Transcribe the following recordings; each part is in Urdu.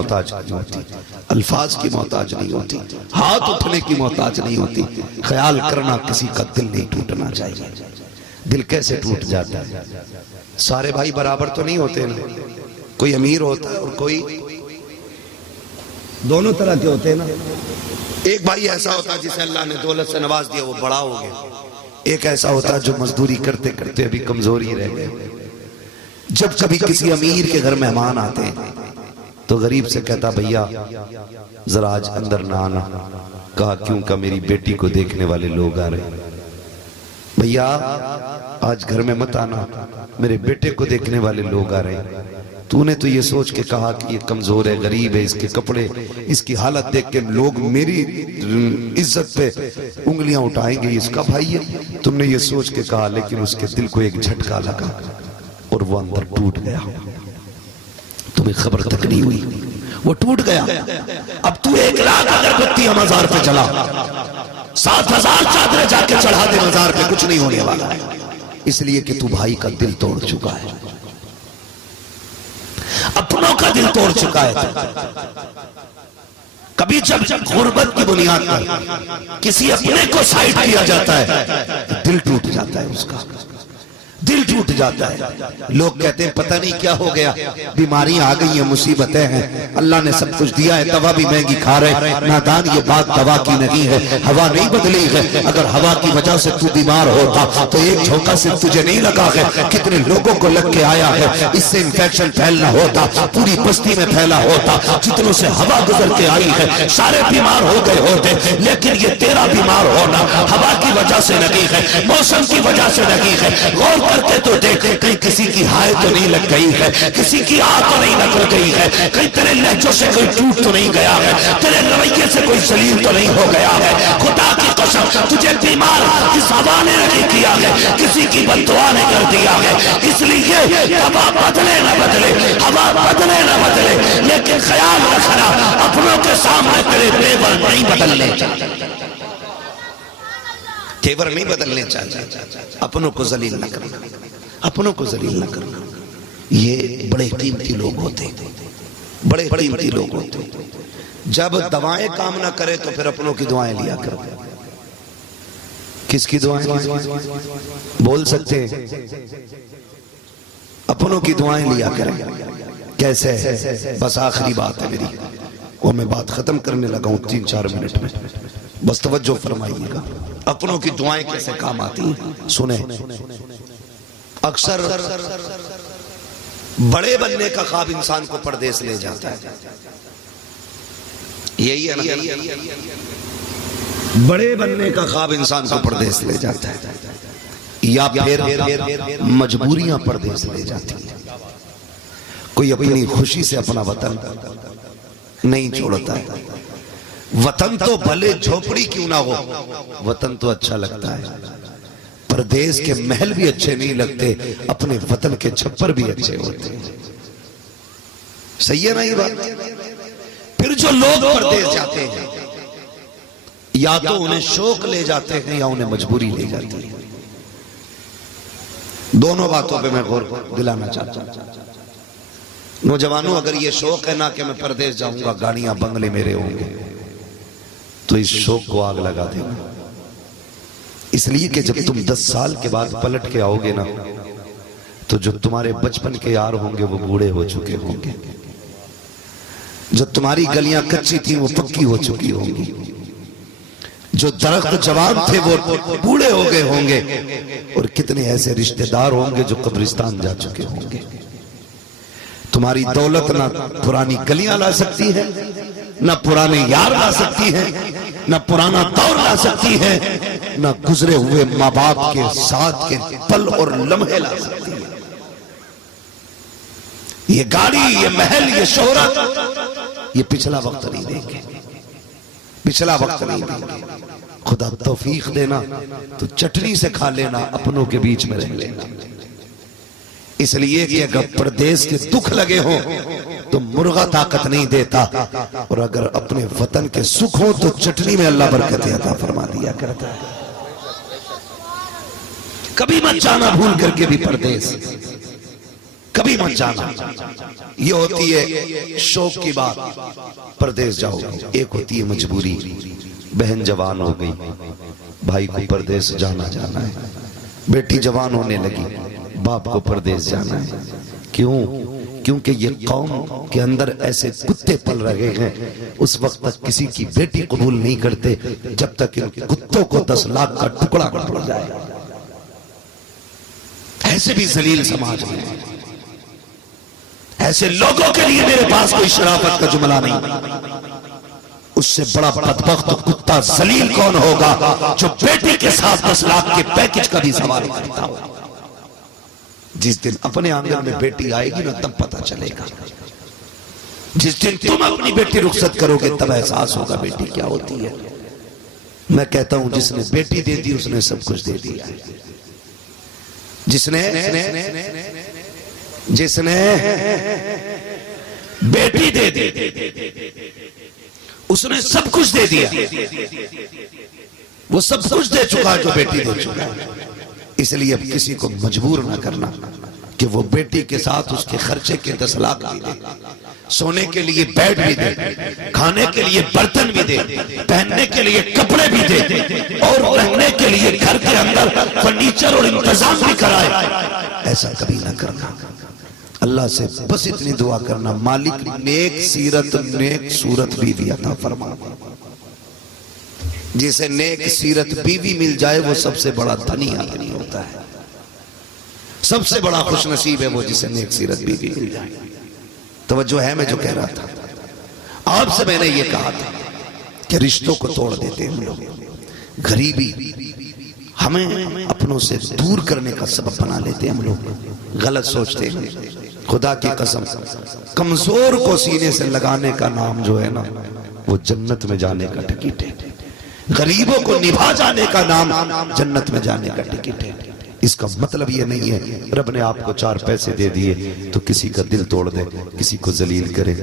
محتاج نہیں ہوتی، الفاظ کی محتاج نہیں ہوتی، ہاتھ اٹھنے کی محتاج نہیں ہوتی۔ خیال کرنا کسی کا دل نہیں ٹوٹنا چاہیے۔ دل کیسے ٹوٹ جاتا ہے؟ سارے بھائی برابر تو نہیں ہوتے نا، کوئی امیر ہوتا ہے اور کوئی دونوں طرح کے ہوتے ہیں نا۔ ایک بھائی ایسا ہوتا ہے جسے اللہ نے دولت سے نواز دیا، وہ بڑا ہو گیا۔ ایک ایسا ہوتا ہے جو مزدوری کرتے کرتے ابھی کمزوری رہ گئے۔ جب کبھی کسی امیر کے گھر مہمان آتے ہیں تو غریب سے کہتا بھیا ذرا آج اندر نہ آنا۔ کہا کیوں؟ کہ میری بیٹی کو دیکھنے والے لوگ آ رہے ہیں۔ بھیا آج گھر میں مت آنا، میرے بیٹے کو دیکھنے والے لوگ آ رہے ہیں۔ تو نے تو یہ سوچ کے کہا کہ یہ کمزور ہے، غریب ہے، اس کے کپڑے، اس کی حالت دیکھ کے لوگ میری عزت پہ انگلیاں اٹھائیں گے، اس کا بھائی ہے۔ تم نے یہ سوچ کے کہا، لیکن اس کے دل کو ایک جھٹکا لگا اور وہ اندر ٹوٹ گیا۔ تمہیں خبر تک نہیں ہوئی، وہ ٹوٹ گیا۔ اب تو 1,00,000 اگربتی مزار پہ چلا، 7,000 چادریں جا کے چڑھا دے مزار پہ، کچھ نہیں ہونے والا ہے، اس لیے کہ تو بھائی کا دل توڑ چکا ہے، اپنوں کا دل توڑ چکا ہے۔ کبھی جب غربت کی بنیاد پر کسی اپنے کو سائٹ کیا جاتا ہے، دل ٹوٹ جاتا ہے، اس کا دل ٹوٹ جاتا ہے۔ لوگ کہتے ہیں پتہ نہیں کیا ہو گیا، بیماریاں آ گئی ہیں، مصیبتیں ہیں، اللہ نے سب کچھ دیا ہے، دوا بھی مہنگی کھا رہے۔ نادان یہ بات دوا کی نہیں ہے، ہوا نہیں بدلی ہے۔ اگر ہوا کی وجہ سے تو بیمار ہوتا تو ایک جھونکا سے تجھے نہیں لگا ہے، کتنے لوگوں کو لگ کے آیا ہے۔ اس سے انفیکشن پھیلنا ہوتا، پوری بستی میں پھیلا ہوتا، جتنوں سے ہوا گزر کے آئی ہے سارے بیمار ہو گئے ہوتے، لیکن یہ تیرا بیمار ہونا ہوا کی وجہ سے نہیں ہے، موسم کی وجہ سے نہیں ہے۔ غور کرتے تو دیکھ، کہیں کسی کی ہائے تو نہیں لگ گئی ہے، کسی کی آہ تو نہیں نکل گئی ہے، کہیں تیرے لہجوں سے کوئی ٹوٹ تو نہیں گیا ہے، تیرے رویے سے کوئی ذلیل تو نہیں ہو گیا ہے۔ خدا کی قسم تجھے بیمار اس ہوا نے نہیں کیا ہے، کسی کی بد دعا نے کر دیا ہے۔ اس لیے ہوا بدلے نہ بدلے، ہوا بدلے نہ بدلے، لیکن خیال رکھنا اپنوں کے سامنے تیرے تیور نہیں بدلنے چاہیے، تیور نہیں بدلنے چاہیے۔ اپنوں کو ذلیل نہ کرنا، اپنوں کو ذلیل نہ کرنا۔ یہ بڑے قیمتی لوگ ہوتے ہیں، بڑے قیمتی لوگ ہوتے ہیں۔ جب دعائیں کام نہ کرے تو پھر اپنوں کی دعائیں لیا کرو۔ کس کی دعائیں بول سکتے ہیں؟ اپنوں کی دعائیں لیا کریں۔ کیسے؟ بس آخری بات ہے میری، وہ میں بات ختم کرنے لگا ہوں 3-4 منٹ میں، بس توجہ فرمائیے گا۔ اپنوں کی دعائیں کیسے کام آتی ہیں سنیں۔ اکثر بڑے بننے کا خواب انسان کو پردیس لے جاتا ہے، یہی ہے نا، بڑے بننے کا خواب انسان کو پردیس لے جاتا ہے، یا پھر مجبوریاں پردیس لے جاتی ہیں۔ کوئی اپنی خوشی سے اپنا وطن نہیں چھوڑتا ہے۔ وطن تو بھلے جھوپڑی کیوں نہ ہو، وطن تو اچھا لگتا ہے۔ پردیس کے محل بھی اچھے نہیں لگتے، اپنے وطن کے چھپر بھی اچھے ہوتے ہیں۔ صحیح ہے نا یہ بات؟ پھر جو لوگ پردیس جاتے ہیں یا تو انہیں شوق لے جاتے ہیں یا انہیں مجبوری لے جاتی ہے۔ دونوں باتوں پہ میں غور دلانا چاہتا ہوں۔ نوجوانوں اگر یہ شوق ہے نا کہ میں پردیس جاؤں گا، گاڑیاں بنگلے میرے ہوں گے، تو اس شوق کو آگ لگا دینا۔ اس لیے کہ جب تم 10 سال کے بعد پلٹ کے آؤ گے نا، تو جو تمہارے بچپن کے یار ہوں گے وہ بوڑھے ہو چکے ہوں گے، جو تمہاری گلیاں کچی تھیں وہ پکی ہو چکی ہوں گی، جو درخت جوان تھے وہ بوڑھے ہو گئے ہوں گے، اور کتنے ایسے رشتہ دار ہوں گے جو قبرستان جا چکے ہوں گے۔ تمہاری دولت نہ پرانی گلیاں لا سکتی ہے، نہ پرانے یار لا سکتی ہے، نہ پرانا دور لا سکتی ہے، نہ گزرے ہوئے ماں باپ کے ساتھ کے پل اور لمحے لا سکتی ہے۔ یہ گاڑی، یہ محل، یہ شہرت، یہ پچھلا وقت نہیں دیں گے، پچھلا وقت نہیں دیں گے۔ خدا توفیق دینا تو چٹنی سے کھا لینا، اپنوں کے بیچ میں رہ لینا۔ اس لیے کہ اگر پردیس کے دکھ لگے ہوں تو مرغا طاقت نہیں دیتا، اور اگر اپنے وطن کے سکھ ہوں تو چٹنی میں اللہ برکت عطا فرما دیا کرتا ہے۔ کبھی مت جانا بھول کر کے بھی پردیس، کبھی مت جانا. یہ ہوتی ہے شوق کی بات، پردیس جاؤ. ایک ہوتی ہے مجبوری، بہن جوان ہو گئی، بھائی کو پردیس جانا ہے، بیٹی جوان ہونے لگی، باپ کو پردیس جانا ہے. کیوں؟ کیونکہ یہ قوم کے اندر ایسے کتے پل رہے ہیں، اس وقت تک کسی کی بیٹی قبول نہیں کرتے جب تک ان کتوں کو 10 لاکھ کا ٹکڑا نہ پڑ جائے. ایسے بھی ذلیل سماج میں، ایسے لوگوں کے لیے میرے پاس کوئی شرافت کا جملہ نہیں. اس سے بڑا بدبخت کتا ذلیل کون ہوگا جو بیٹی کے ساتھ 10 لاکھ کے پیکج کا بھی سوال کرتا ہو. جس دن اپنے آنگن میں بیٹی آئے گی نا تب پتہ چلے گا. جس دن تم اپنی بیٹی رخصت کرو گے تب احساس ہوگا بیٹی کیا ہوتی ہے. میں کہتا ہوں جس نے بیٹی دے دی اس نے سب کچھ دے دیا. جس نے بیٹی دے دی اس نے سب کچھ دے دیا. وہ سب کچھ دے چکا جو بیٹی دے چکا ہے. اس لیے اب کسی کو مجبور نہ کرنا کہ وہ بیٹی کے ساتھ اس کے خرچے کے 10 لاکھ بھی دے، سونے کے لیے بیڈ بھی دے، کھانے کے لیے برتن بھی دے، پہننے کے لیے کپڑے بھی دے، اور رہنے کے لیے گھر کے اندر فرنیچر اور انتظام بھی کرائے. ایسا کبھی نہ کرنا. اللہ سے بس اتنی دعا کرنا، مالک نیک سیرت نیک صورت بیوی عطا فرما. جسے نیک سیرت بیوی مل جائے وہ سب سے بڑا دھنی آدمی ہوتا ہے. سب سے بڑا خوش نصیب ہے وہ جسے نیک سیرت بیوی مل جائے. توجہ ہے میں جو کہہ رہا تھا. آپ سے میں نے یہ کہا تھا کہ رشتوں کو توڑ دیتے ہم لوگ. غریبی ہمیں اپنوں سے دور کرنے کا سبب بنا لیتے ہم لوگ. غلط سوچتے ہیں. خدا کی قسم کمزور کو سینے سے لگانے کا نام جو ہے نا وہ جنت میں جانے کا ٹکٹ ہے. غریبوں کو نبھا جانے کا نام جنت میں جانے کا ٹکٹ ہے. اس کا مطلب یہ نہیں ہے رب نے آپ کو 4 پیسے دے دیے تو کسی کا دل توڑ دے، کسی کو ذلیل کرے.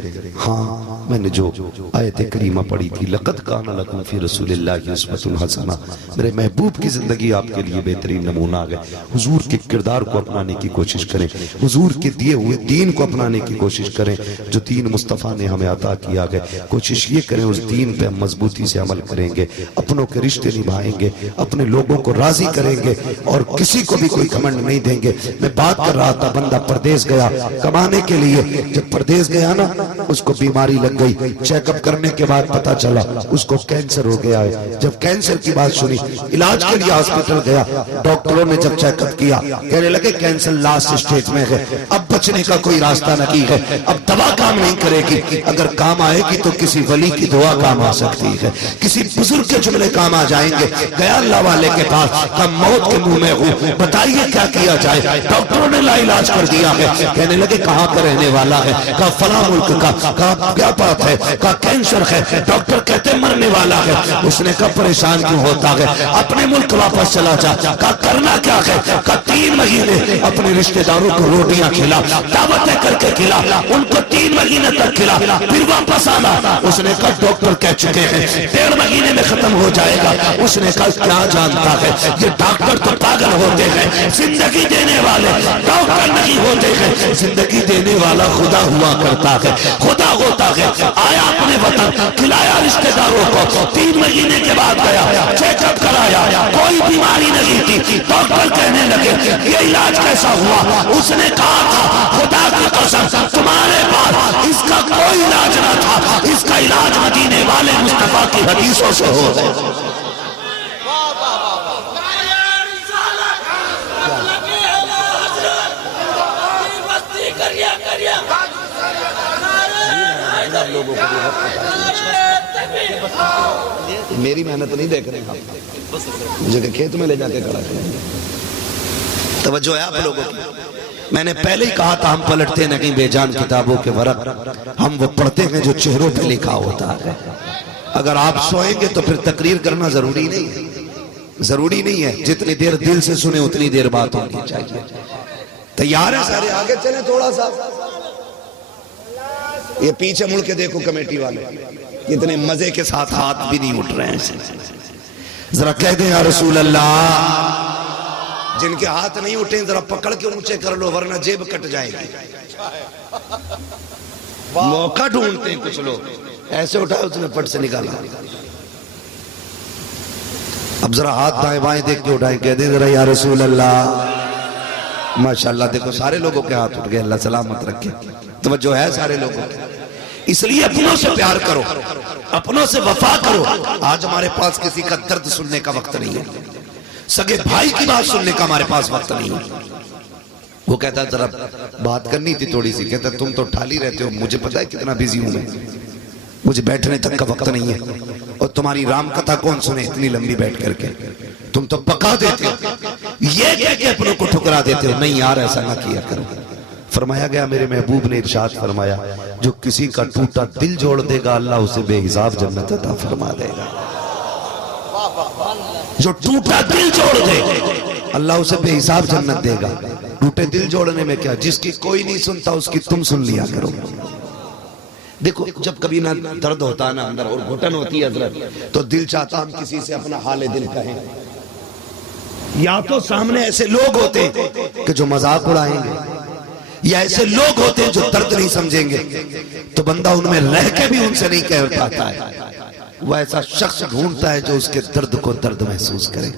ہاں میں نے جو آیت کریمہ پڑھی تھی لقد کان لکم فی رسول اللہ اسوۃ حسنہ، میرے محبوب کی زندگی آپ کے لیے بہترین نمونہ ہے. حضور کے کردار کو اپنانے کی کوشش کریں، حضور کے دیے ہوئے دین کو اپنانے کی کوشش کریں جو دین مصطفیٰ نے ہمیں عطا کیا ہے. کوشش یہ کریں اس دین پہ ہم مضبوطی سے عمل کریں گے، اپنوں کے رشتے نبھائیں گے، اپنے لوگوں کو راضی کریں گے اور کسی کو بھی کوئی کمنڈ نہیں دیں گے. میں بات کر رہا تھا بندہ پردیس گیا کمانے کے لیے. جب پردیس گیا نا اس کو بیماری لگ گئی. چیک اپ کرنے کے بعد پتا چلا اس کو کینسر ہو گیا ہے. جب کینسر کی بات سنی علاج کے لیے ہاسپٹل گیا. ڈاکٹروں نے جب چیک اپ کیا کہنے لگے کینسر لاسٹ سٹیج میں ہے، اب بچنے کا کوئی راستہ نہیں ہے، اب دوا کام نہیں کرے گی. اگر کام آئے گی تو کسی ولی کی دعا کام آ سکتی ہے، کسی بزرگ کے جملے کام آ جائیں گے. گیا اللہ والے کے پاس کہ موت کے منہ میں ہوں، بتائیے کیا کیا جائے. ڈاکٹروں نے لا علاج کر دیا ہے. کہنے لگے کہاں کا رہنے والا ہے؟ کہا فلاں ملک کا. کہا کیا بات ہے؟ کہا کینسر ہے. ڈاکٹر کہتے مرنے والا ہے. اس نے کہا پریشان کیوں ہوتا ہے؟ اپنے ملک واپس چلا جا. کہا کرنا کیا ہے؟ کہا 3 مہینے اپنے رشتہ داروں کو روٹیاں کھلا، دعوتیں کر کے کھلا، ان کو 3 مہینے تک کھلا، پھر واپس آنا. اس نے کہا ڈاکٹر کہہ چکے ہیں 1.5 مہینے میں ختم ہو جائے گا. اس نے کہا کیا جانتا ہے یہ ڈاکٹر تو پاگل ہوتے ہیں، زندگی دینے والے ڈاکٹر نہیں ہوتے ہیں. زندگی دینے والا خدا ہوا کرتا ہے، خدا ہوتا ہے. آیا اپنے وطن، کھلایا رشتہ داروں کو. 3 مہینے کے بعد گیا، چیک اپ کرایا، کوئی بیماری نہیں تھی. ڈاکٹر کہنے لگے یہ علاج کیسا ہوا؟ اس نے کہا تھا خدا کی قسم تمہارے پاس اس کا کوئی علاج نہ تھا، اس کا علاج مدینے والے مصطفیٰ کی حدیثوں سے ہو گئے. میری محنت نہیں دیکھ رہے ہیں، مجھے کہ کھیت میں لے جا کے کھڑا کریں. توجہ ہے آپ لوگوں کی. میں نے پہلے ہی کہا تھا ہم پلٹتے ہیں نہیں بے جان کتابوں کے ورق، ہم وہ پڑھتے ہیں جو چہروں پہ لکھا ہوتا ہے. اگر آپ سوئیں گے تو پھر تقریر کرنا ضروری نہیں ہے، ضروری نہیں ہے. جتنی دیر دل سے سنیں اتنی دیر بات ہونی چاہیے. تیار ہے سارے؟ آگے چلیں تھوڑا سا. یہ پیچھے مڑ کے دیکھو کمیٹی والے اتنے مزے کے ساتھ ہاتھ بھی نہیں اٹھ رہے ہیں. ذرا کہہ دیں یا رسول اللہ. جن کے ہاتھ نہیں اٹھیں ذرا پکڑ کے اونچے کر لو ورنہ جیب کٹ جائے گی. موقع ڈھونڈتے ہیں کچھ لوگ. ایسے اٹھائے اس نے پٹ سے نکالا. اب ذرا ہاتھ دائیں بائیں دیکھ کے اٹھائیں کہہ دیں ذرا یا رسول اللہ. ماشاءاللہ دیکھو سارے لوگوں کے ہاتھ اٹھ گئے. اللہ سلامت رکھے. توجہ ہے سارے لوگوں کے. اس لیے اپنوں سے پیار کرو, اپنوں سے وفا کرو. آج ہمارے پاس کسی کا درد سننے کا وقت نہیں ہے, سگے بھائی کی بات سننے کا ہمارے پاس وقت نہیں ہے. وہ کہتا ہے ذرا بات کرنی تھی تھوڑی سی. کہتا ہے تم تو ٹھالی رہتے ہو, مجھے پتا ہے کتنا بیزی ہوں میں, مجھے بیٹھنے تک کا وقت نہیں ہے. اور تمہاری رام کتھا کون سنے اتنی لمبی بیٹھ کر کے, تم تو پکا دیتے ہو. یہ کہہ کے اپنوں کو ٹھکرا دیتے ہو. نہیں یار ایسا نہ کیا کرو. فرمایا گیا میرے محبوب نے ارشاد فرمایا جو کسی کا ٹوٹا دل جوڑ دے گا اللہ اسے بے حساب جنت عطا فرما دے گا. جو ٹوٹا دل جوڑ دے اللہ اسے بے حساب جنت دے گا. ٹوٹے دل جوڑنے میں کیا, جس کی کوئی نہیں سنتا اس کی تم سن لیا کرو. دیکھو جب کبھی نہ درد ہوتا نا اندر اور گھٹن ہوتی ہے حضرت, تو دل چاہتا ہم کسی سے اپنا حال دل کہیں. یا تو سامنے ایسے لوگ ہوتے کہ جو مذاق اڑائیں گے, یا ایسے لوگ ہوتے ہیں جو درد نہیں سمجھیں گے, تو بندہ ان میں رہ کے بھی ان سے نہیں کہہ پاتا ہے. وہ ایسا شخص ڈھونڈتا ہے جو اس کے درد کو درد محسوس کرے,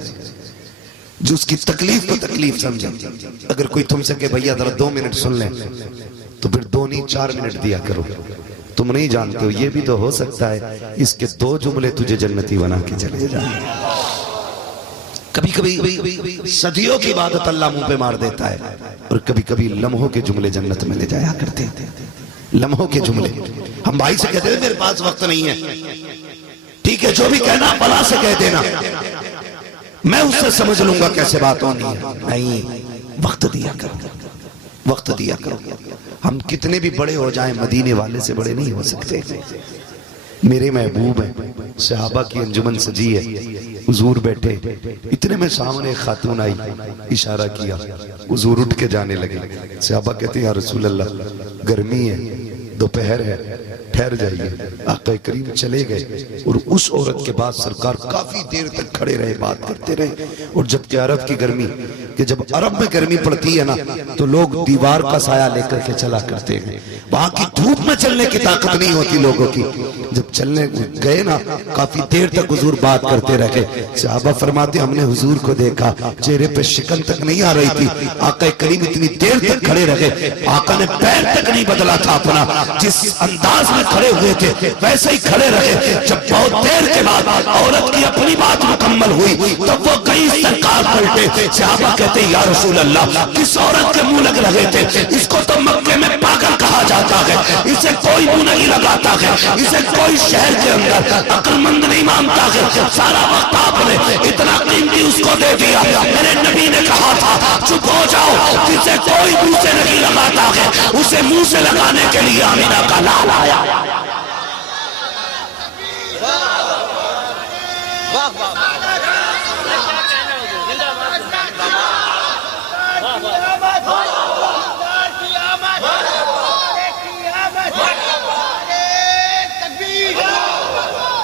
جو اس کی تکلیف کو تکلیف سمجھے. اگر کوئی تم سے کہ بھیا ذرا 2 منٹ سن لیں, تو پھر 2 نہیں 4 منٹ دیا کرو. تم نہیں جانتے ہو یہ بھی تو ہو سکتا ہے اس کے 2 جملے تجھے جنتی بنا کے چلے جائیں. کبھی کبھی صدیوں کی عبادت اللہ منہ پہ مار دیتا ہے, اور کبھی کبھی لمحوں کے جملے جنت میں لے جایا کرتے ہیں. لمحوں کے جملے. ہم بھائی سے کہتے ہیں میرے پاس وقت نہیں ہے, ٹھیک ہے جو بھی کہنا بلا سے کہہ دینا, میں اس سے سمجھ لوں گا کیسے بات ہونی ہے. نہیں, وقت دیا کرو, وقت دیا کرو. ہم کتنے بھی بڑے ہو جائیں مدینے والے سے بڑے نہیں ہو سکتے. میرے محبوب ہیں, صحابہ کی انجمن سجی ہے, حضور بیٹھے, اتنے میں سامنے خاتون آئی, اشارہ کیا, حضور اٹھ کے جانے لگے. صحابہ کہتے ہیں یا رسول اللہ گرمی ہے, دوپہر ہے, ٹھہر جائیے. آقا کریم چلے گئے, اور اس عورت کے بعد سرکار کافی دیر تک کھڑے رہے, بات کرتے رہے. اور جبکہ عرب کی گرمی, کہ جب عرب میں گرمی پڑتی ہے نا تو لوگ دیوار کا سایہ لے کر کے چلا کرتے ہیں, وہاں کی دھوپ میں چلنے کی طاقت نہیں ہوتی لوگوں کی. جب چلنے گئے نا کافی دیر تک حضور بات کرتے رہے. صحابہ فرماتے ہم نے حضور کو دیکھا چہرے پہ شکن تک نہیں آ رہی تھی. آقا کریم اتنی دیر تک کھڑے رہے, آقا نے پیر تک نہیں بدلا تھا اپنا, جس انداز میں کھڑے ہوئے تھے ویسے ہی کھڑے رہے. جب بہت دیر کے بعد عورت کی اپنی بات مکمل ہوئی تب وہ کئی سرکار پلٹے. صحابہ کہتے یا رسول اللہ کس عورت کے منہ لگ رہے تھے, اس کو تو مکے میں پاگل کہا جاتا ہے, اسے کوئی منہ نہیں لگاتا ہے, اسے کوئی شہر کے اندر عقل مند نہیں مانتا ہے. سارا وقت آپ نے اتنا قیمتی اس کو دے دیا. میرے نبی نے کہا تھا چپ ہو جاؤ, جسے کوئی منہ سے نہیں لگاتا ہے اسے منہ سے لگانے کے لیے آمینہ کا لال آیا.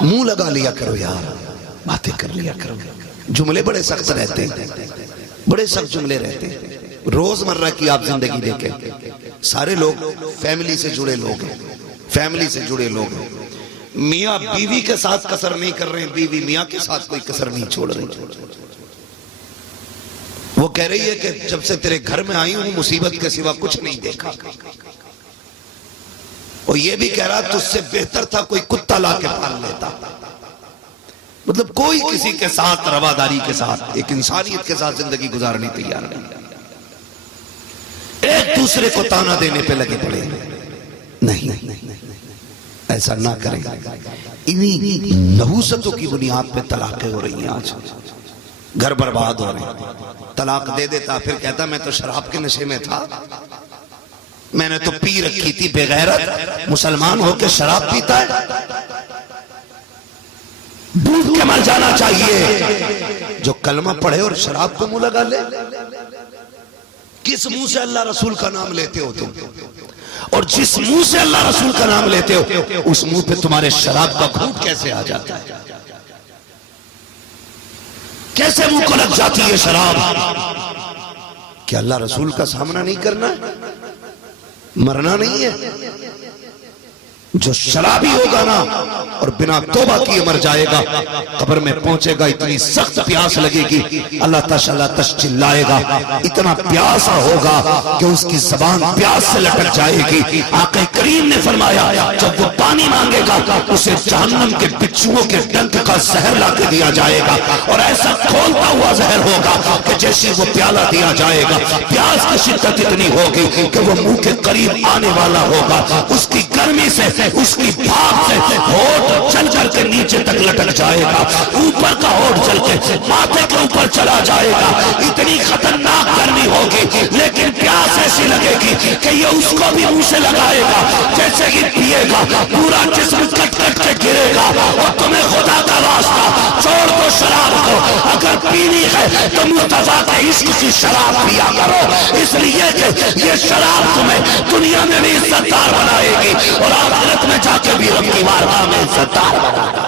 منہ لگا لیا کرو یار, باتیں کر لیا کرو. جملے بڑے سخت رہتے ہیں, بڑے سخت جملے رہتے ہیں. روز مرہ کی آپ زندگی دیکھیں, سارے لوگ فیملی سے جڑے لوگ ہیں, فیملی سے جڑے لوگ ہیں. میاں بیوی کے ساتھ کسر نہیں کر رہے ہیں, بیوی میاں کے ساتھ کوئی کسر نہیں چھوڑ رہی. وہ کہہ رہی ہے کہ جب سے تیرے گھر میں آئی ہوں مصیبت کے سوا کچھ نہیں دیکھا. اور یہ بھی کہہ رہا تجھ سے بہتر تھا کوئی کتا لا کے پال لیتا. مطلب کوئی کسی کے ساتھ رواداری کے ساتھ, ایک انسانیت کے ساتھ زندگی گزارنے تیار نہیں, ایک دوسرے کو تانا دینے پہ لگے پڑے. نہیں, ایسا نہ کریں. انہی نحوستوں کی بنیاد پہ طلاقیں ہو رہی ہیں آج, گھر برباد ہو رہے ہیں. طلاق دے دیتا پھر کہتا میں تو شراب کے نشے میں تھا, میں نے تو پی رکھی تھی. بغیرت مسلمان ہو کے شراب پیتا ہے, ڈوب کے مر جانا چاہیے. جو کلمہ پڑھے اور شراب کو منہ لگا لے, کس منہ سے اللہ رسول کا نام لیتے ہو تم؟ اور جس منہ سے اللہ رسول کا نام لیتے ہو اس منہ پہ تمہارے شراب کا گھونٹ کیسے آ جاتا ہے, کیسے منہ کو لگ جاتی ہے شراب؟ کہ اللہ رسول کا سامنا نہیں کرنا ہے، مرنا نہیں ہے؟ جو شرابی ہوگا نا اور بنا توبہ کیے مر جائے گا، قبر میں پہنچے گا، اتنی سخت پیاس لگے گی، اللہ تش چلائے گا، اتنا پیاسا ہوگا کہ اس کی زبان پیاس سے لٹک جائے گی۔ آقا کریم نے فرمایا جب وہ پانی مانگے گا اسے جہنم کے بچھوؤں کے ڈنک کا زہر لا کے دیا جائے گا، اور ایسا کھولتا ہوا زہر ہوگا کہ جیسے وہ پیالہ دیا جائے گا، پیاس کی شدت اتنی ہوگی کہ وہ منہ کے قریب آنے والا ہوگا، اس کی گرمی سے، اس کی بھاپ سے ہونٹ چل کر کے نیچے تک لٹک جائے گا، اوپر کا ہونٹ چل کے ماتھے کے اوپر چلا جائے گا، اتنی خطرناک گرمی ہوگی، لیکن پیاس ایسی لگے گی کہ یہ اس کو بھی منہ سے لگائے گا، جیسے کہ پیے گا پورا جسم کٹ کٹ کے گرے گا۔ اور تمہیں خدا کا واسطہ چھوڑ دو شراب کو، اگر پینی ہے تو مصطفیٰ کے عشق کی شراب پیا کرو، اس لیے کہ یہ شراب تمہیں دنیا میں بھی عزت دار بنائے گی اور آخرت میں جا کے بھی رب کی بارگاہ میں عزت دار بنائے گی۔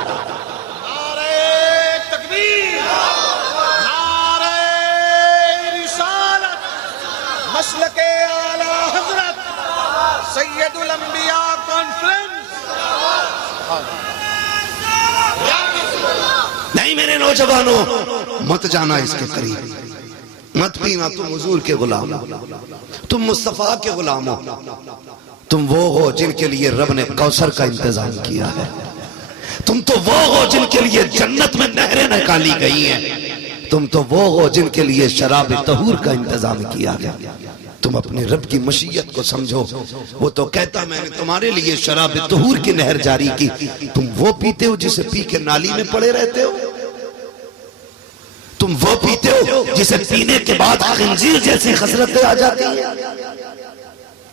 نعرہ تکبیر، نعرہ رسالت، مسلک اعلی حضرت سید الانبیاء کانفرنس۔ نہیں میرے نوجوانوں، مت جانا اس کے قریب، مت پینا، تم حضور کے غلام ہو، تم مصطفیٰ کے غلام ہو، تم وہ ہو جن کے لیے رب نے کوثر کا انتظام کیا ہے، تم تو وہ ہو جن کے لیے جنت میں نہریں نکالی گئی ہیں، تم تو وہ ہو جن کے لیے شراب طہور کا انتظام کیا گیا۔ تم اپنے رب کی مشیت کو سمجھو، وہ تو کہتا میں نے تمہارے لیے شراب طہور کی نہر جاری کی، تم وہ پیتے ہو جسے پی کے نالی میں پڑے رہتے ہو، تم وہ پیتے ہو جسے پینے کے بعد خنزیر جیسی خسرتیں آ جاتی ہیں،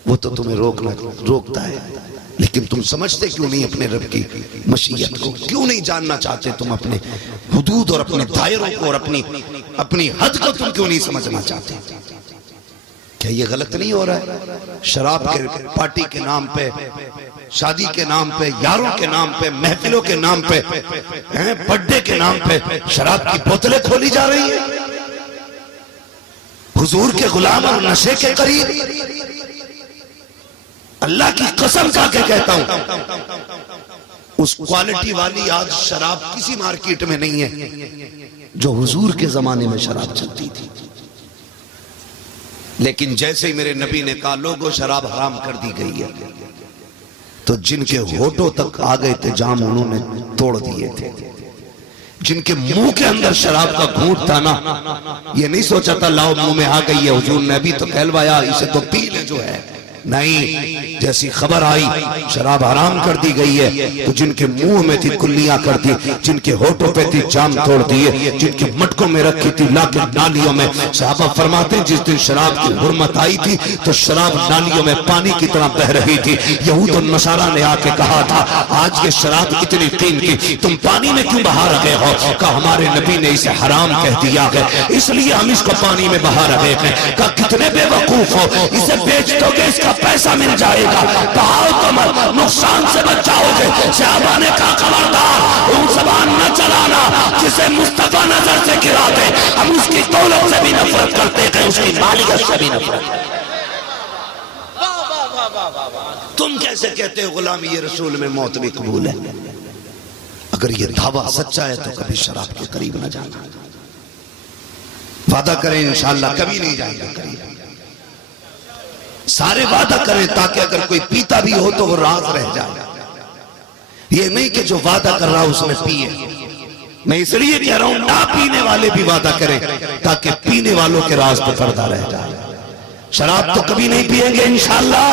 وہ تو تمہیں روکتا ہے، لیکن تم سمجھتے کیوں نہیں اپنے رب کی مشیت کو؟ کیوں نہیں جاننا چاہتے تم اپنے حدود اور اپنے دائروں کو اور اپنی حد کو تم کیوں نہیں سمجھنا چاہتے؟ کیا یہ غلط نہیں ہو رہا ہے؟ شراب کے پارٹی کے نام پہ، شادی کے نام پہ، یاروں کے نام پہ، محفلوں کے نام پہ، برتھڈے کے نام پہ شراب کی بوتلیں کھولی جا رہی ہیں، حضور کے غلام اور نشے کے قریب۔ اللہ کی قسم کھا کے کہتا ہوں اس کوالٹی والی آج شراب کسی مارکیٹ میں نہیں ہے جو حضور کے زمانے میں شراب چلتی تھی، لیکن جیسے ہی میرے نبی نے کہا لوگوں شراب حرام کر دی گئی ہے، تو جن کے ہونٹوں تک آ گئے تھے جام انہوں نے توڑ دیے تھے، جن کے منہ کے اندر شراب کا گھونٹ تھا نا، یہ نہیں سوچا تھا لاؤ منہ میں آ گئی ہے، حضور نے ابھی تو کہلوایا اسے تو پی لے جو ہے، نہیں، جیسی خبر آئی شراب حرام کر دی گئی ہے تو جن کے منہ میں تھی کلیاں کر دی، جن کے ہونٹوں پہ تھی جام توڑ دیے، جن کے مٹکوں میں رکھی تھی لا کے نالیوں میں۔ صحابہ فرماتے ہیں جس دن شراب کی حرمت آئی تھی تو شراب نالیوں میں پانی کی طرح بہ رہی تھی، یہود و نصارہ نے آ کے کہا تھا آج یہ شراب اتنی قیمتی تم پانی میں کیوں بہا رہے ہو؟ کہا ہمارے نبی نے اسے حرام کہہ دیا ہے اس لیے ہم اس کو پانی میں بہا رہے ہیں۔ کہا کتنے بے وقوف ہو، اسے بیچ دو گے اس کا پیسہ مل جائے گا، بہاؤ تو مت، نقصان سے بچ جاؤ گے۔ صحابہ نے کہا خبردار ان زبان نہ چلانا، جسے مصطفیٰ نظر سے گرا دے ہم اس کی دولت سے بھی نفرت کرتے ہیں، اس کی مالیت سے بھی نفرت کرتے ہیں۔ تم کیسے کہتے ہو غلامی یہ رسول میں موت بھی قبول ہے؟ اگر یہ دعویٰ سچا ہے تو کبھی شراب کے قریب نہ جانا، وعدہ کریں انشاءاللہ کبھی نہیں جائے گا قریب، سارے وعدہ کریں تاکہ اگر کوئی پیتا بھی ہو تو وہ راز رہ جائے، یہ نہیں کہ جو وعدہ کر رہا اس میں پیے۔ میں اس لیے کہہ رہا ہوں نہ پینے والے بھی وعدہ کریں تاکہ پینے والوں کے راز پہ پردہ رہ جائے۔ شراب تو کبھی نہیں پیئیں گے انشاءاللہ،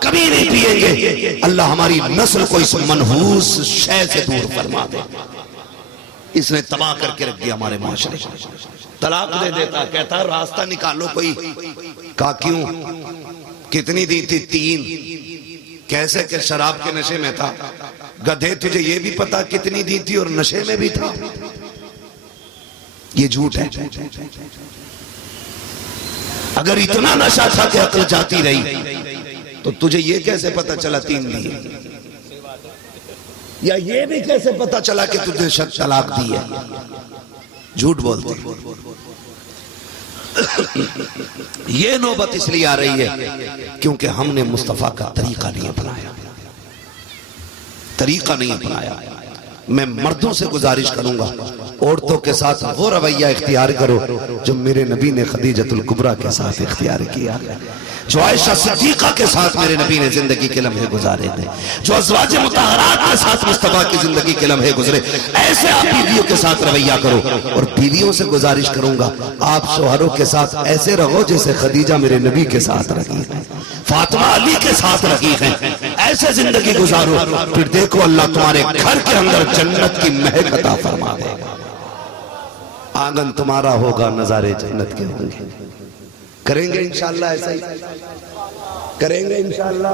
کبھی نہیں پیئیں گے، اللہ ہماری نسل کو اس منحوس شے سے دور فرما دے، اس نے تباہ کر کے رکھ دیا ہمارے معاشرے کو۔ طلاق دے دیتا، کہتا راستہ نکالو کوئی، کہا کیوں؟ کتنی دی تھی؟ 3۔ کیسے کہ شراب کے نشے میں تھا؟ گدھے تجھے یہ بھی پتا کتنی دی تھی اور نشے میں بھی تھا؟ یہ جھوٹ ہے۔ اگر اتنا نشہ تھا کہ عقل جاتی رہی تو تجھے یہ کیسے پتا چلا 3 دی؟ یا یہ بھی کیسے پتا چلا کہ تجھے طلاق دی ہے؟ جھوٹ بولتے۔ یہ نوبت اس لیے آ رہی ہے کیونکہ ہم نے مصطفیٰ کا طریقہ نہیں اپنایا، طریقہ نہیں اپنایا۔ میں مردوں سے گزارش کروں گا عورتوں کے ساتھ وہ رویہ اختیار کرو جو میرے نبی نے خدیجۃ الکبریٰ کے ساتھ اختیار کیا، جو عائشہ صدیقہ کے ساتھ میرے نبی نے زندگی کے لمحے گزارے تھے، جو ازواج مطہرات کے ساتھ مصطفیٰ کی زندگی کے لمحے گزرے، ایسے آپ بیویوں کے ساتھ رویہ کرو۔ اور بیویوں سے گزارش کروں گا آپ شوہروں کے ساتھ ایسے رہو جیسے خدیجہ میرے نبی کے ساتھ رہی ہیں، فاطمہ علی کے ساتھ رہی ہیں، ایسے زندگی گزارو، پھر دیکھو اللہ تمہارے گھر کے اندر جنت کی مہک عطا فرما دے گا، آنگن تمہارا ہوگا، نظارے جنت کے ہوں گے۔ کریں گے انشاءاللہ ایسا ہی کریں گے انشاءاللہ۔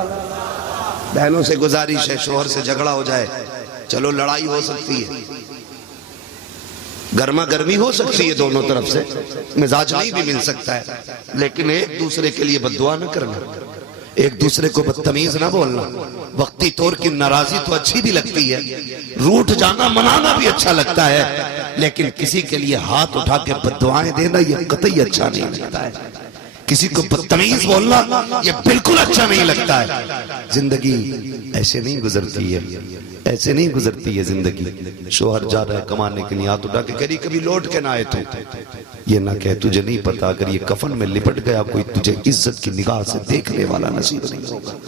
بہنوں سے گزارش ہے شوہر سے جھگڑا ہو جائے، چلو لڑائی ہو سکتی ہے، گرما گرمی ہو سکتی ہے دونوں طرف سے، مزاج نہیں بھی مل سکتا ہے، لیکن ایک دوسرے کے لیے بددعا نہ کرنا، ایک دوسرے کو بدتمیز نہ بولنا۔ وقتی طور کی ناراضی تو اچھی بھی لگتی ہے، روٹھ جانا منانا بھی اچھا لگتا ہے، لیکن کسی کے لیے ہاتھ اٹھا کے بددعائیں دینا یہ قطعی اچھا نہیں لگتا ہے، کسی کو بدتمیز بولنا یہ بالکل اچھا نہیں لگتا ہے۔ زندگی ایسے نہیں گزرتی ہے، ایسے نہیں گزرتی ہے زندگی۔ شوہر جا رہا ہے کمانے کے لیے، ہاتھ اٹھا کے کہہ کبھی لوٹ کے نہ آئے تو، یہ نہ کہ تجھے نہیں پتا اگر یہ کفن میں لپٹ گیا کوئی تجھے عزت کی نگاہ سے دیکھنے والا نصیب نہیں ہوگا،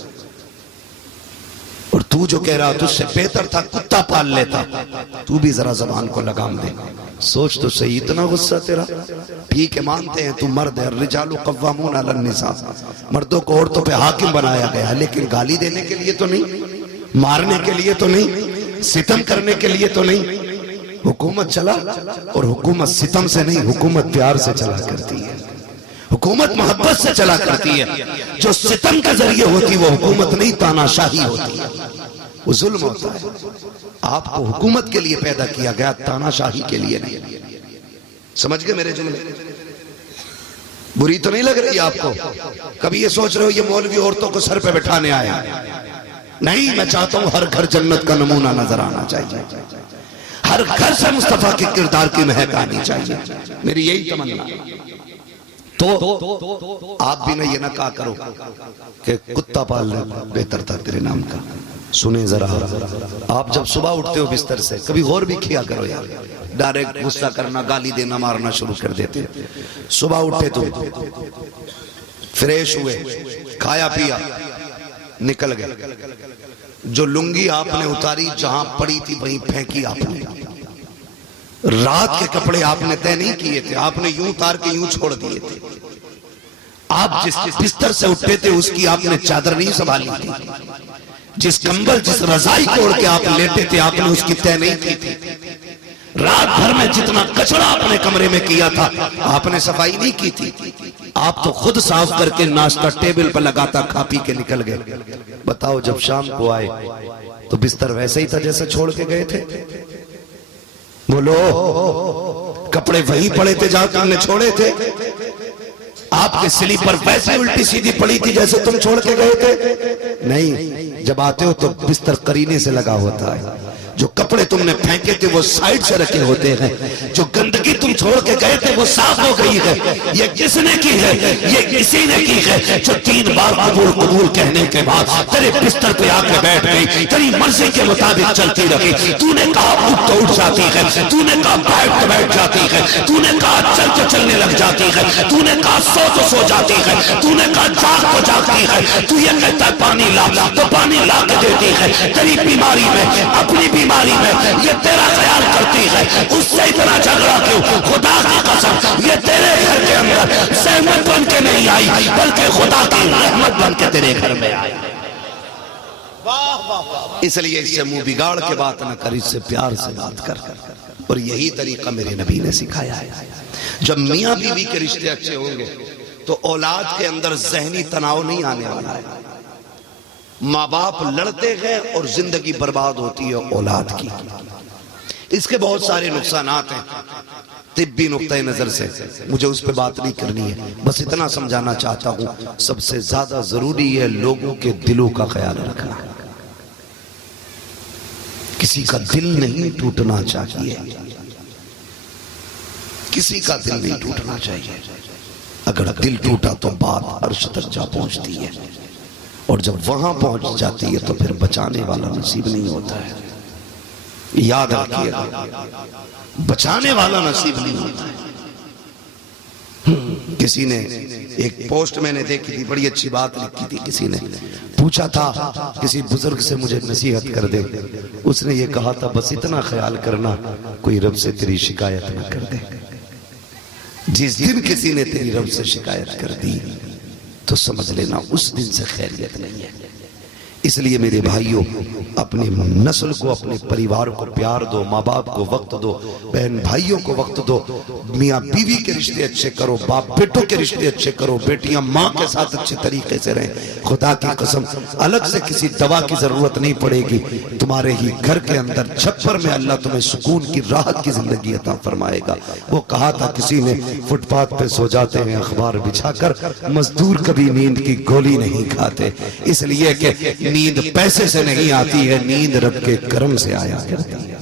اور تو جو کہہ رہا تجھ سے بہتر تھا کتا پال لیتا، تو بھی ذرا زبان کو لگام دے، سوچ تو صحیح، اتنا غصہ تیرا، پی کے مانتے ہیں تو مرد ہے، الرجال قوامون علی النساء، مردوں کو عورتوں پہ حاکم بنایا گیا، لیکن گالی دینے کے لیے تو نہیں، مارنے کے لیے تو نہیں، ستم کرنے کے لیے تو نہیں۔ حکومت چلا، اور حکومت ستم سے نہیں، حکومت پیار سے چلا کرتی ہے، حکومت محبت سے چلا کرتی ہے۔ جو ستم کے ذریعے ہوتی وہ حکومت نہیں، تاناشاہی ہوتی ہے، وہ ظلم ہوتا ہے۔ آپ کو حکومت کے لیے پیدا کیا گیا، تاناشاہی کے لیے نہیں۔ سمجھ گئے میرے جملے؟ بری تو نہیں لگ رہی آپ کو؟ کبھی یہ سوچ رہے ہو یہ مولوی عورتوں کو سر پہ بٹھانے آیا؟ نہیں، میں چاہتا ہوں ہر گھر جنت کا نمونہ نظر آنا چاہیے، ہر گھر سے مصطفیٰ کے کردار کی مہک آنی چاہیے، میری یہی تمنا۔ تو آپ بھی نہ یہ نہ کہا کرو کہ کتا پالنا بہتر تھا تیرے نام کا۔ سنیں ذرا، آپ جب صبح اٹھتے ہو بستر سے کبھی غور بھی کیا کرو یار، ڈائریکٹ غصہ کرنا، گالی دینا، مارنا شروع کر دیتے۔ صبح اٹھے تو فریش ہوئے، کھایا پیا، نکل گئے، جو لنگی آپ نے اتاری جہاں پڑی تھی وہیں پھینکی آپ نے، رات کے کپڑے آپ نے طے نہیں کیے تھے، آپ نے یوں اتار کے یوں چھوڑ دیے تھے، آپ جس بستر سے اٹھتے تھے اس کی آپ نے چادر نہیں سنبھالی تھی، جس کمبل جس رضائی کو اوڑھ کے آپ لیٹے تھے آپ نے اس کی طے نہیں کی تھی، رات بھر میں جتنا کچرا آپ نے کمرے میں کیا تھا آپ نے صفائی نہیں کی تھی، آپ تو خود صاف کر کے ناشتہ ٹیبل پر لگاتا کھا پی کے نکل گئے۔ بتاؤ جب شام کو آئے تو بستر ویسے ہی تھا جیسے چھوڑ کے گئے تھے؟ بولو، کپڑے وہی پڑے تھے جہاں تم نے چھوڑے تھے؟ آپ کے سلیپر ویسے الٹی سیدھی پڑی تھی جیسے تم چھوڑ کے گئے تھے؟ نہیں، جب آتے ہو تو بستر قرینے سے لگا ہوتا ہے، جو کپڑے تم نے پھینکے تھے وہ سائیڈ سے رکھے ہوتے ہیں، جو گندگی تم چھوڑ کے گئے تھے وہ صاف ہو گئی ہے۔ یہ کس نے کی ہے؟ یہ اسی نے کی ہے جو 3 بار قبول قبول کہنے کے بعد تیرے بستر پہ آ کے بیٹھ گئی، تیری مرضی کے مطابق چلتی رہی، تو نے کہا اٹھ تو اٹھ جاتی ہے، تو نے کہا بیٹھ تو بیٹھ جاتی ہے، تو نے کہا چل تو چلنے لگ جاتی ہے، تو نے کہا سو تو سو جاتی ہے، تو نے کہا جاگ تو جاگتی ہے، تو یہ کہتا ہے پانی لا تو پانی لا کے دیتی ہے، تیری بیماری میں اپنی بیماری میں یہ تیرا خیال کرتی ہے، اس سے اتنا جھگڑا کیوں؟ خدا کی قسم یہ تیرے گھر کے اندر زحمت بن کے نہیں آئی بلکہ خدا کی رحمت بن کے تیرے گھر میں آئی۔ اس لیے اس سے منہ بگاڑ کے بات نہ کر، اس سے پیار سے بات کر، اور یہی طریقہ میرے نبی نے سکھایا ہے۔ جب میاں بیوی کے رشتے اچھے ہوں گے تو اولاد کے اندر ذہنی تناؤ نہیں آنے والا ہے۔ ماں باپ لڑتے ہیں اور زندگی برباد ہوتی ہے اولاد کی، اس کے بہت سارے نقصانات ہیں طبی نقطہ نظر سے، مجھے اس پہ بات نہیں کرنی ہے، بس اتنا سمجھانا چاہتا ہوں سب سے زیادہ ضروری ہے لوگوں کے دلوں کا خیال رکھنا، کسی کا دل نہیں ٹوٹنا چاہیے۔ کسی کا دل نہیں ٹوٹنا چاہیے. اگر دل ٹوٹا تو بات عرش تک جا پہنچتی ہے، اور جب وہاں پہنچ جاتی ہے تو پھر بچانے والا نصیب نہیں ہوتا ہے. یاد رکھیے گا، بچانے والا نصیب نہیں ہوتا ہے. کسی نے ایک پوسٹ میں نے دیکھی تھی، بڑی اچھی بات لکھی تھی. کسی نے پوچھا تھا کسی بزرگ سے مجھے نصیحت کر دے. اس نے یہ کہا تھا بس اتنا خیال کرنا کوئی رب سے تیری شکایت نہ کر دے. جس دن کسی نے تیری رب سے شکایت کر دی تو سمجھ لینا اس دن سے خیریت نہیں ہے. اس لیے میرے بھائیوں، اپنے نسل کو، اپنے پریوار کو پیار دو، ماں باپ کو وقت دو، بہن بھائیوں کو وقت دو، میاں بیوی کے رشتے اچھے کرو، باپ بیٹوں کے رشتے اچھے کرو، بیٹیاں ماں کے ساتھ اچھے طریقے سے رہیں. خدا کی قسم الگ سے کسی دوا کی ضرورت نہیں پڑے گی. تمہارے ہی گھر کے اندر چھپر میں اللہ تمہیں سکون کی راحت کی زندگی عطا فرمائے گا. وہ کہا تھا کسی نے فٹ پاتھ پہ سو جاتے ہیں اخبار بچھا کر، مزدور کبھی نیند کی گولی نہیں کھاتے. اس لیے کہ نیند پیسے سے نہیں آتی ہے، نیند رب کے کرم سے آیا کرتی ہے.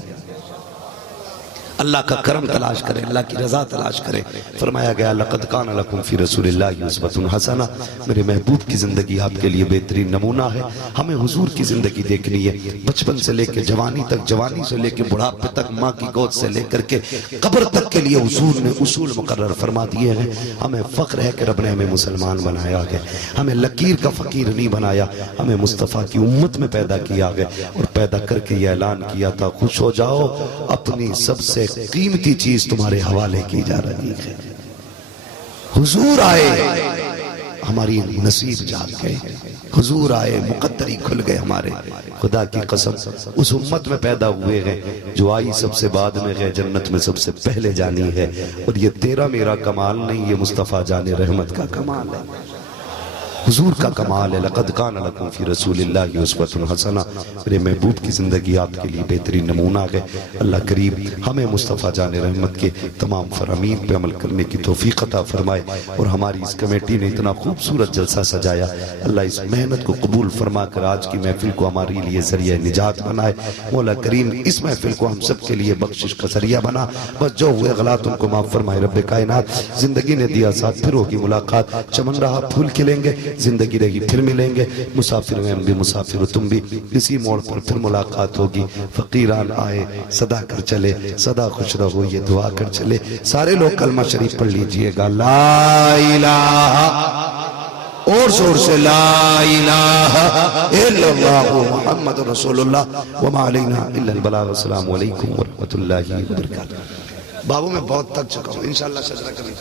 اللہ کا کرم تلاش کرے، اللہ کی رضا تلاش کرے. فرمایا گیا لقد کان لکم فی رسول اللہ اسوۃ حسنہ. میرے محبوب کی زندگی آپ کے لیے بہترین نمونہ ہے. ہمیں حضور کی زندگی دیکھنی ہے، بچپن سے لے کے جوانی تک، جوانی سے لے کے بڑھاپے تک، ماں کی گود سے لے کر کے قبر تک کے لیے حضور نے اصول مقرر فرما دیے ہیں. ہمیں فخر ہے کہ رب نے ہمیں مسلمان بنایا ہے، ہمیں لکیر کا فقیر نہیں بنایا، ہمیں مصطفیٰ کی امت میں پیدا کیا ہے. اور پیدا کر کے یہ اعلان کیا تھا خوش ہو جاؤ، اپنی سب سے قیمتی چیز تمہارے حوالے کی جا رہی ہے. حضور آئے، ہماری نصیب جاگ گئے. حضور آئے، مقدری کھل گئے ہمارے. خدا کی قسم اس امت میں پیدا ہوئے ہیں جو آئی سب سے بعد میں ہے، جنت میں سب سے پہلے جانی ہے. اور یہ تیرا میرا کمال نہیں، یہ مصطفیٰ جان رحمت کا کمال ہے، حضور کا کمال ہے. لقد کان لکم فی رسول اللہ اسوۃ حسنہ. میرے محبوب کی زندگی آپ کے لیے بہترین نمونہ ہے. اللہ کریم ہمیں مصطفیٰ جان رحمت کے تمام فرامین پہ عمل کرنے کی توفیق عطا فرمائے. اور ہماری اس کمیٹی نے اتنا خوبصورت جلسہ سجایا، اللہ اس محنت کو قبول فرما کر آج کی محفل کو ہمارے لیے ذریعہ نجات بنائے. مولا کریم اس محفل کو ہم سب کے لیے بخشش کا ذریعہ بنا. بس جو ہوئے غلط ان کو معاف فرمائے. رب کائنات زندگی نے دیا ساتھ، پھر ہوگی ملاقات. چمن رہا پھول کھلیں گے، زندگی رہی پھر ملیں گے. مسافر میں ہم بھی، مسافر تم بھی. اسی موڑ پر پھر ملاقات ہوگی. فقیران آئے صدا کر چلے، صدا خوش رہو یہ دعا کر چلے. سارے لوگ کلمہ شریف پڑھ لیجئے گا. لا الہ، اور زور سے لا الہ الا اللہ محمد رسول اللہ وما علینا الا البلاغ. السلام علیکم ورحمۃ اللہ وبرکاتہ. بابو میں بہت تک چکا ہوں، انشاءاللہ سجدہ کریں.